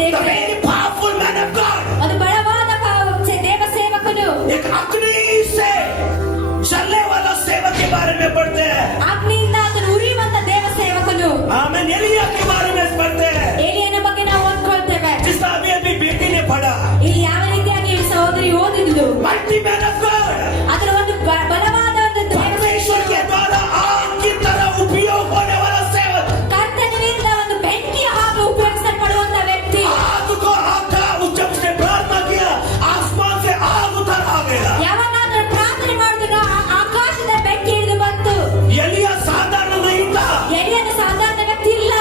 देख The रहे very हैं। powerful man of God. ಅದು ಬಲವಾದ ದೇವ ಸೇವಕನು। एक अग्नि से चलने वाला सेवक के बारे में पढ़ते हैं। ಅಗ್ನಿಯಿಂದ ಆತನು ಉರಿಯುವಂತ ದೇವ ಸೇವಕನು। आमीन। एलिया के बारे में पढ़ते हैं, ಏಲಿಯನ ಬಗ್ಗೆ ನಾವು ಓದ್ಕೊಳ್ತೇವೆ। जिसका अभी अभी बेटी ने पढ़ा। ಇಲ್ಲಿ ಯಾವ ರೀತಿಯಾಗಿ ಈ ಸಹೋದರಿ ಓದಿದ್ದು, Mighty man of God. ಅದರ ಒಂದು ಬಲವಾದ ಒಂದು ದೇವ परमेश्वर के द्वारा आग की तरह उपयोग होने वाला सेवक। ಕರ್ತನಿಂದ ಒಂದು ಬೆಂಕಿಯ ಹಾಗೆ ಉಪಯೋಗಿಸಲ್ಪಡುವಂತ ವ್ಯಕ್ತಿ। आग को आग का जब उसने प्रार्थना किया, आसमान से आग उतर आ गया। ಯಾವಾಗಾದ್ರೂ ಪ್ರಾರ್ಥನೆ ಮಾಡಿದಾಗ ಆಕಾಶದ ಬೆಂಕಿ ಇಳಿದು ಬಂತು। एलिया साधारण नहीं था। ಎಲಿಯನ ಸಾಧಾರಣ ವ್ಯಕ್ತಿ ಇಲ್ಲ।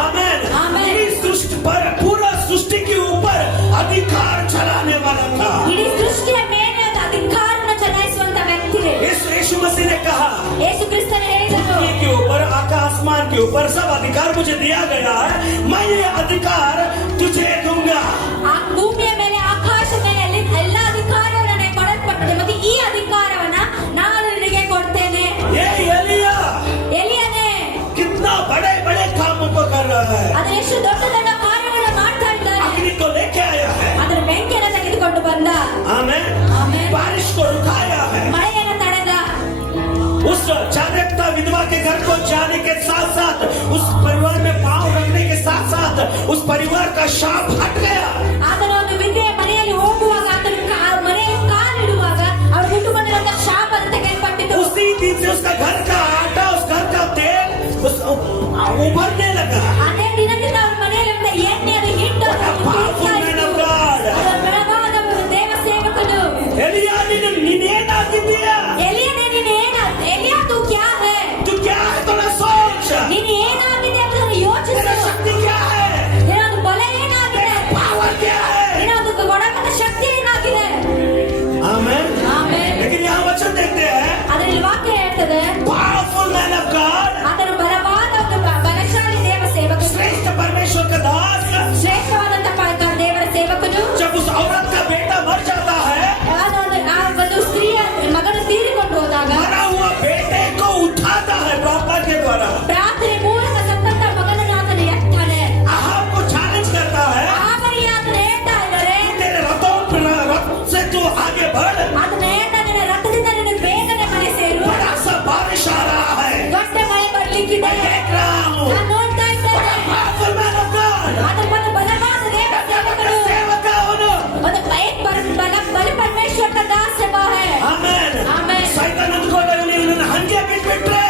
आमीन। आमीन। इस सृष्टि पर पूरा सृष्टि के ऊपर अधिकार चलाने वाला था। ಇಡೀ ಸೃಷ್ಟಿಯ ಮೇಲೆ ಅಧಿಕಾರನ ಚಲಾಯಿಸುವಂತ ವ್ಯಕ್ತಿ। यीशु मसीह ने कहा, ಯೇಸು ಕ್ರಿಸ್ತನು ಹೇಳಿದನು, पृथ्वी के ऊपर आसमान के ऊपर सब अधिकार मुझे दिया गया है, मैं ये अधिकार तुझे दूंगा। ಆ ಭೂಮಿಯ ಮೇಲೆ ಆಕಾಶದ ಮೇಲೆ ಎಲ್ಲ ಅಧಿಕಾರವು ನನಗೆ ಕೊಡಲ್ಪಟ್ಟಿದೆ ಮತ್ತು ಈ ಅಧಿಕಾರವನ್ನ ನಾನು ನಿನಗೆ ಕೊಡ್ತೇನೆ। ये एलिया ಎಲಿಯನೇ कितना बड़े बड़े कामों को कर रहा है। ಅದು ಎಷ್ಟು ದೊಡ್ಡ ದೊಡ್ಡ ಕಾರ್ಯಗಳನ್ನು ಮಾಡ್ತಾ ಇದ್ದಾನೆ। अग्नि को लेके आया है। ಅದರ ಬೆಂಕಿಯನ್ನು ತೆಗೆದುಕೊಂಡು ಬಂದ। आमीन। आमीन। बारिश को रुकाया है। ಮಳೆಯನ್ನು ತಡೆದ। उस चाणक्य विधवा के घर को जाने के साथ साथ उस परिवार में पांव रखने के साथ साथ उस परिवार का शाप हट गया। ಆತನ ಒಂದು ವಿಧವೆಯ ಮನೆಯಲ್ಲಿ ಹೋಗುವಾಗ ಆತನ ಮನೆಯಲ್ಲಿ ಕಾಲಿಡುವಾಗ ಅವಳು ಬಿಟ್ಟುಕೊಂಡಿರುವಂತ ಶಾಪ ತೆಗೆದುಕೊಂಡಿತು। उसी दिन से उसका घर का आटा, उस घर का तेल उभरने लगा। ಅದೇ ದಿನದಿಂದ ಅವರ ಮನೆಯಲ್ಲಿ ಎಣ್ಣೆ ಅದು ಹಿಟ್ಟು ಅದು Powerful man of God. ಅದರ ಬಲವಾದ ಒಂದು ದೇವ ಸೇವಕನು। एलिया एलिया ಎಲಿಯನೇ ನೀನು ಎಲಿಯಾ तू क्या है? तू क्या है? थोड़ा सोच। ನೀನು ಏನಾಗಿದೆ ಎಂಬುದನ್ನು ಯೋಚಿಸು। तेरा शक्ति क्या है? ನಿನ್ನ ಒಂದು ಬಲ ಏನಾಗಿದೆ? पावर क्या है? ನಿನ್ನ ಒಂದು ಕೊಡಬಲ್ಲ ಶಕ್ತಿ ಏನಾಗಿದೆ? आमीन। ಆಮೆನ್। लेकिन यहाँ वचन देखते हैं, ಅದರಲ್ಲಿ ವಾಕ್ಯ ಹೇಳ್ತದೆ, पावरफुल मैन ऑफ गॉड, ಆತನು ಬಲವಾದ ಒಂದು ಬಲಶಾಲಿ ದೇವ ಸೇವಕನು, श्रेष्ठ परमेश्वर का दास, ಶ್ರೇಷ್ಠವಾದಂತ ದೇವರ ಸೇವಕನು। जब उस औरत का बेटा मर जाता है, ಆ ಒಂದು ಸ್ತ್ರೀಯ ಮಗನು ತೀರಿಕೊಂಡು ಹೋದಾಗ मरा हुआ बेटे को उठाता है प्रार्थना के द्वारा। ಪ್ರಾರ್ಥನೆ ಮೂಲಕ ಸತ್ತಂತ ಮಗನನ್ನು ಆತನು ಎತ್ತಾನೆ। अहाब को चैलेंज करता है, ಆಗಲಿ ಆತನು ಹೇಳ್ತಾ ಇದ್ದಾರೆ, तेरे रथ से तू आगे बढ़, ಆತನು ಹೇಳ್ತಾ ನಿನ್ನ ರಥದಿಂದ ನೀನು ಬೇಗನೆ ಮನೆ ಸೇರು। बड़ा सा बारिश आ रहा है, ದೊಡ್ಡ ಮಳೆ ಬರ್ಲಿಕ್ಕಿದೆ। मैं देख रहा हूँ। ನಾನು ನೋಡ್ತಾ ಇದ್ದೇನೆ। Powerful man of God, ಆತನು ಒಂದು ಬಲವಾದ ದೇವ ಸೇವಕನು, सेवक है उन्होंने। ಒಂದು ಬಲ परमेश्वर का दास सेवा है। आमीन। आमीन। सैतान अंधकोटे उन्होंने हंगे बिट्बिट्रे,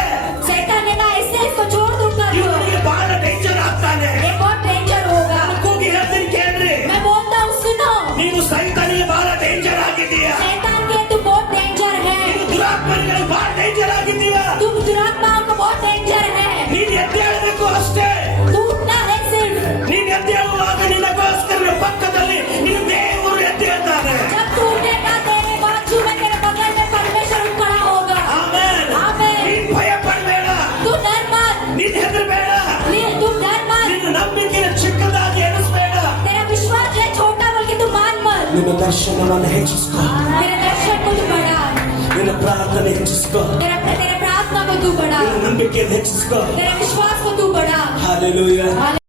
शैतान ने ना इससे इसको छोड़ दूंगा। ಇವನಿಗೆ ಬಹಳ ಡೇಂಜರ್ ಆಗ್ತಾನೆ। ये बहुत डेंजर होगा। ಕೂಗಿ ಹೇಳ್ತೀನಿ ಕೇಳ್ರಿ, मैं बोलता हूँ सुनो, ನೀನು ಸೈತಾನಿಗೆ ಬಹಳ ಡೇಂಜರ್ ಆಗಿದೀಯ। शैतान के तू बहुत डेंजर है। ನೀನು ದುರಾತ್ಮನಿಗೆ ಬಹಳ ಡೇಂಜರ್ ಆಗಿದೀಯ। तू दुरात्माओं को बहुत डेंजर है। ನೀನು ಎದ್ದೇಳಬೇಕು ಅಷ್ಟೇ। तू उठना है सिर्फ। ನೀನು ಎದ್ದೇಳುವಾಗ ನಿನಗೋಸ್ಕರ ಪಕ್ಕದಲ್ಲಿ ನಿನ್ನ ದೇವರು ಎದ್ದೇಳ್ತಾನೆ। जब तू उठेगा तेरे बाजू में तेरे बगल में परमेश्वर खड़ा होगा। ಆಮೆನ್। आमीन। ನೀನು ಭಯ ಪಡಬೇಡ, तू डर मत। ನೀನು ಹೆದರಬೇಡ, तू डर मत। ನಿನ್ನ ನಂಬಿಕೆ ಚಿಕ್ಕದಾಗಿ ಎಣಿಸಬೇಡ। तेरा विश्वास है छोटा बोल के तू मान मत। ನಿನ್ನ ದರ್ಶನವನ್ನು ಹೆಚ್ಚಿಸ್ಕೋ, तेरे दर्शन को तू बढ़ा। ನಿನ್ನ ಪ್ರಾರ್ಥನೆ ಹೆಚ್ಚಿಸ್ಕೋ, तेरे प्रार्थना को तू बढ़ा। ನಿನ್ನ ನಂಬಿಕೆಯನ್ನು ಹೆಚ್ಚಿಸ್ಕೋ। तेरे विश्वास को तू बढ़ा। हालेलुया।